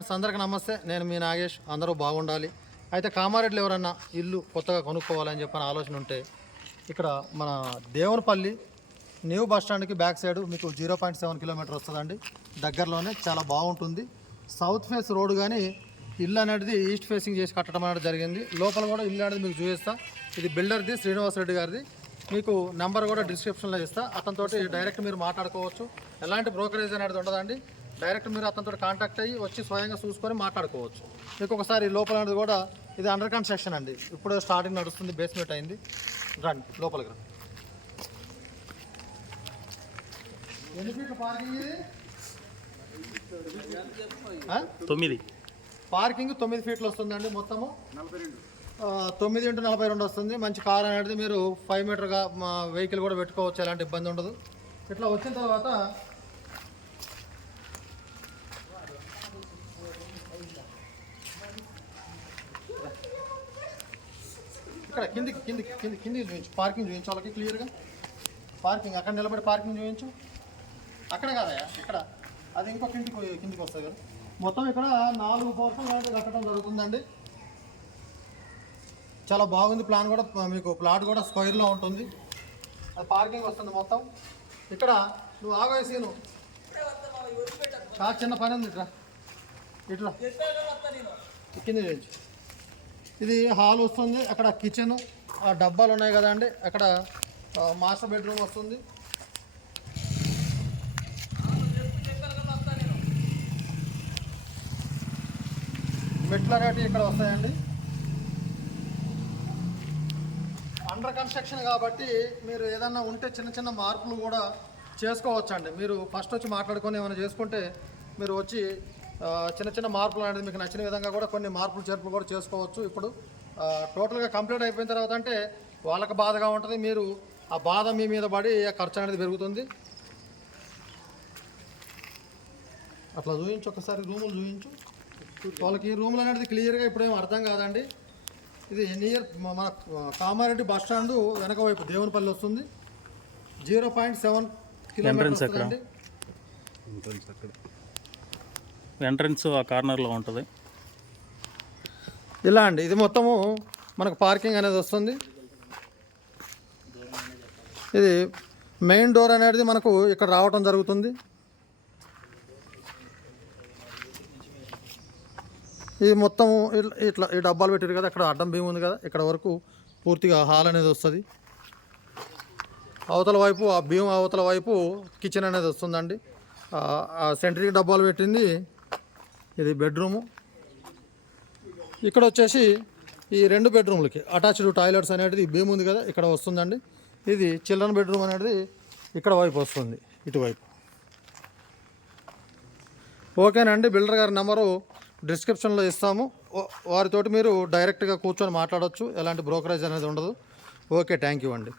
అందరికీ నమస్తే. నేను మీ నాగేష్. అందరూ బాగుండాలి. అయితే కామారెడ్డిలో ఎవరన్నా ఇల్లు కొత్తగా కొనుక్కోవాలని చెప్పని ఆలోచన ఉంటే ఇక్కడ మన దేవునపల్లి న్యూ బస్ స్టాండ్కి బ్యాక్ సైడ్ మీకు జీరో పాయింట్ సెవెన్ కిలోమీటర్ వస్తుందండి. దగ్గరలోనే చాలా బాగుంటుంది. సౌత్ ఫేస్ రోడ్ కానీ ఇల్లు అనేది ఈస్ట్ ఫేసింగ్ చేసి కట్టడం అనేది జరిగింది. లోపల కూడా ఇల్లు అనేది మీకు చూపిస్తా. ఇది బిల్డర్ది శ్రీనివాస్ రెడ్డి గారిది. మీకు నెంబర్ కూడా డిస్క్రిప్షన్లో ఇస్తా. అతనితోటి డైరెక్ట్ మీరు మాట్లాడుకోవచ్చు. ఎలాంటి బ్రోకరేజ్ అనేది ఉండదండి. డైరెక్ట్ మీరు అతనితో కాంటాక్ట్ అయ్యి వచ్చి స్వయంగా చూసుకొని మాట్లాడుకోవచ్చు. మీకు ఒకసారి లోపల అనేది కూడా ఇది అండర్ కన్స్ట్రక్షన్ అండి. ఇప్పుడు స్టార్టింగ్ నడుస్తుంది బేస్మెంట్ అయింది. రండి లోపలికి రండి ఎన్ని ఫీట్ల పార్కింగ్? తొమ్మిది. పార్కింగ్ తొమ్మిది ఫీట్లు వస్తుందండి మొత్తము. తొమ్మిది ఇంటూ నలభై రెండు వస్తుంది. మంచి కార్ అనేది మీరు ఫైవ్ మీటర్గా మా వెహికల్ కూడా పెట్టుకోవచ్చు ఎలాంటి ఇబ్బంది ఉండదు. ఇట్లా వచ్చిన తర్వాత ఇక్కడ కిందికి కిందికి కింది కిందికి చూపించు. పార్కింగ్ చూపించు. వాళ్ళకి క్లియర్గా పార్కింగ్ అక్కడ నిలబడి పార్కింగ్ చూపించు. అక్కడ కాదయా ఇక్కడ. అది ఇంకో కిందికి కిందికి వస్తుంది కదా. మొత్తం ఇక్కడ నాలుగు పోర్షన్ అనేది కట్టడం జరుగుతుందండి. చాలా బాగుంది ప్లాన్ కూడా. మీకు ప్లాట్ కూడా స్క్వైర్లో ఉంటుంది. అది పార్కింగ్ వస్తుంది మొత్తం. ఇక్కడ నువ్వు ఆగేసి నువ్వు చాలా చిన్న పని ఉంది ఇట్లా ఇట్లా కింద చేయించు ఇది హాల్ వస్తుంది. అక్కడ కిచెన్ ఆ డబ్బాలు ఉన్నాయి కదండి. అక్కడ మాస్టర్ బెడ్రూమ్ వస్తుంది. మెట్లు రేటు ఇక్కడ వస్తాయండి. అండర్ కన్స్ట్రక్షన్ కాబట్టి మీరు ఏదన్నా ఉంటే చిన్న చిన్న మార్పులు కూడా చేసుకోవచ్చండి. మీరు ఫస్ట్ వచ్చి మాట్లాడుకొని ఏమైనా చేసుకుంటే మీరు వచ్చి చిన్న చిన్న మార్పులు అనేది మీకు నచ్చిన విధంగా కూడా కొన్ని మార్పులు చేర్పులు కూడా చేసుకోవచ్చు. ఇప్పుడు టోటల్గా కంప్లీట్ అయిపోయిన తర్వాత అంటే వాళ్ళకి బాధగా ఉంటుంది. మీరు ఆ బాధ మీ మీద పడి ఆ ఖర్చు అనేది పెరుగుతుంది. అట్లా చూపించు ఒకసారి రూములు చూపించు వాళ్ళకి ఈ రూములు అనేది క్లియర్గా ఇప్పుడేం అర్థం కాదండి. ఇది నియర్ మన కామారెడ్డి బస్ స్టాండ్ వెనక వైపు దేవునిపల్లి వస్తుంది. జీరో పాయింట్ సెవెన్ కిలోమీటర్స్ వస్తుందండి. ఎంట్రన్స్ ఆ కార్నర్లో ఉంటుంది. ఇలా అండి. ఇది మొత్తము మనకు పార్కింగ్ అనేది వస్తుంది. ఇది మెయిన్ డోర్ అనేది మనకు ఇక్కడ రావటం జరుగుతుంది. ఇది మొత్తం ఇట్లా- ఇట్లా ఈ డబ్బాలు పెట్టారు కదా ఇక్కడ అడ్డం భీమ్ ఉంది కదా ఇక్కడ వరకు పూర్తిగా హాల్ అనేది వస్తుంది. అవతల వైపు ఆ భీమ్ అవతల వైపు కిచెన్ అనేది వస్తుందండి. సెంట్రింగ్ డబ్బాలు పెట్టింది ఇది బెడ్రూము. ఇక్కడ వచ్చేసి ఈ రెండు బెడ్రూమ్లకి అటాచ్డ్ టాయిలెట్స్ అనేది ఈ భీమ్ ఉంది కదా ఇక్కడ వస్తుందండి. ఇది చిల్డ్రన్ బెడ్రూమ్ అనేది ఇక్కడ వైపు వస్తుంది ఇటువైపు. ఓకేనండి బిల్డర్ గారి నెంబరు డిస్క్రిప్షన్లో ఇస్తాము. వారితోటి మీరు డైరెక్ట్గా కూర్చొని మాట్లాడవచ్చు ఎలాంటి బ్రోకరేజ్ అనేది ఉండదు. ఓకే థ్యాంక్ యూ అండి.